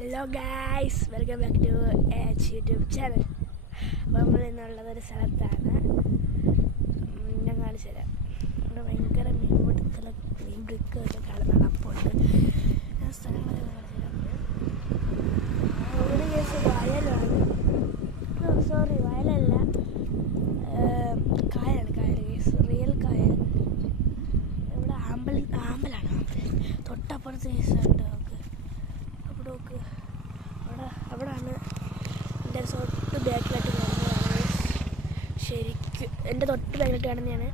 Hello guys, welcome back to YouTube channel. അപ്പോൾ നമ്മൾ ഇന്നുള്ളതൊരു സ്ഥലത്താണ്. ഞാൻ കാണിച്ചു തരാം. ഇവിടെ ഭയങ്കര മീൻ പിടുക്കമൊക്കെ നടപ്പുണ്ട്. ഞാൻ സ്ഥലങ്ങളെ കാണിച്ചു തരാം. ഒരു കേസ് വയലാണ്, സോറി വയലല്ല, കായലാണ്. കേസ് റിയൽ കായൽ. ഇവിടെ ആമ്പലാണ്. തൊട്ടപ്പുറത്ത് കേസുണ്ട്. നോക്ക്, അവിടെയാണ് എൻ്റെ തൊട്ട് ബാക്കിലായിട്ട് കാണുന്നതാണ്. ശരിക്കും എൻ്റെ തൊട്ട് ബാക്കിലായിട്ട് കാണുന്നതാണ്.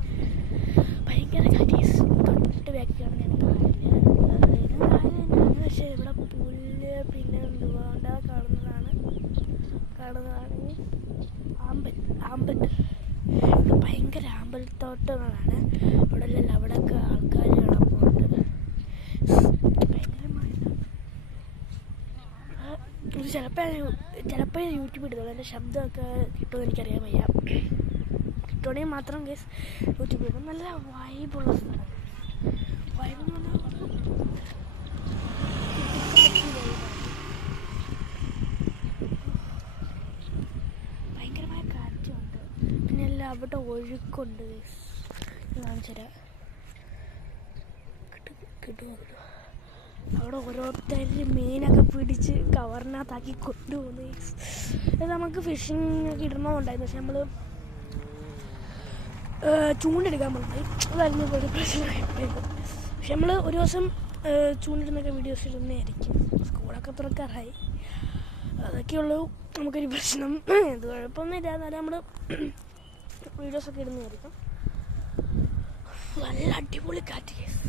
ഭയങ്കര കാറ്റ്. തൊട്ട് ബാക്കിൽ കാണുന്നതാണ് കായല്. ഇത് കായൽ തന്നെയാണ്, പക്ഷേ ഇവിടെ പുല്ല് പിന്നെ എന്തുകൊണ്ട് കാണുന്നതാണ് ആമ്പൽ. ഇത് ഭയങ്കര ആമ്പൽത്തോട്ടങ്ങളാണ്. അവിടെയൊക്കെ ആൾക്കാർ കാണാറുണ്ട്. ചിലപ്പോൾ യൂട്യൂബ് ഇടുന്നത് എൻ്റെ ശബ്ദമൊക്കെ കിട്ടുമെന്ന് എനിക്കറിയാൻ വയ്യ. കിട്ടുവാണെങ്കിൽ മാത്രം കേസ് യൂട്യൂബ് ഇടും. നല്ല വൈബുള്ള സ്ഥലം. വൈബെന്ന് പറഞ്ഞാൽ ഭയങ്കരമായ കാറ്റുണ്ട്. പിന്നെ എല്ലാം അവിടെ ഒഴുക്കുണ്ട് കേസ്. കാണിച്ചു തരാം. കിട്ടുമോ? അവിടെ ഓരോരുത്തർ മീനൊക്കെ പിടിച്ച് കവറിനകത്താക്കി കൊണ്ടുപോകുന്നു. നമുക്ക് ഫിഷിങ് ഒക്കെ ഇടണമെന്നുണ്ടായിരുന്നു, പക്ഷെ നമ്മൾ ചൂണ്ടെടുക്കാൻ പോകുന്നത്. അതായിരുന്നു ഒരു പ്രശ്നമായിട്ട്. പക്ഷെ നമ്മൾ ഒരു ദിവസം ചൂണ്ടിടുന്നൊക്കെ വീഡിയോസ് ഇടുന്നതായിരിക്കും. സ്കൂളൊക്കെ തുറക്കാറായി, അതൊക്കെയുള്ളൂ നമുക്കൊരു പ്രശ്നം. എന്ത് കുഴപ്പമൊന്നുമില്ല, എന്നാലും നമ്മൾ വീഡിയോസൊക്കെ ഇടുന്നതായിരിക്കും. നല്ല അടിപൊളി കാറ്റ് കേസ്.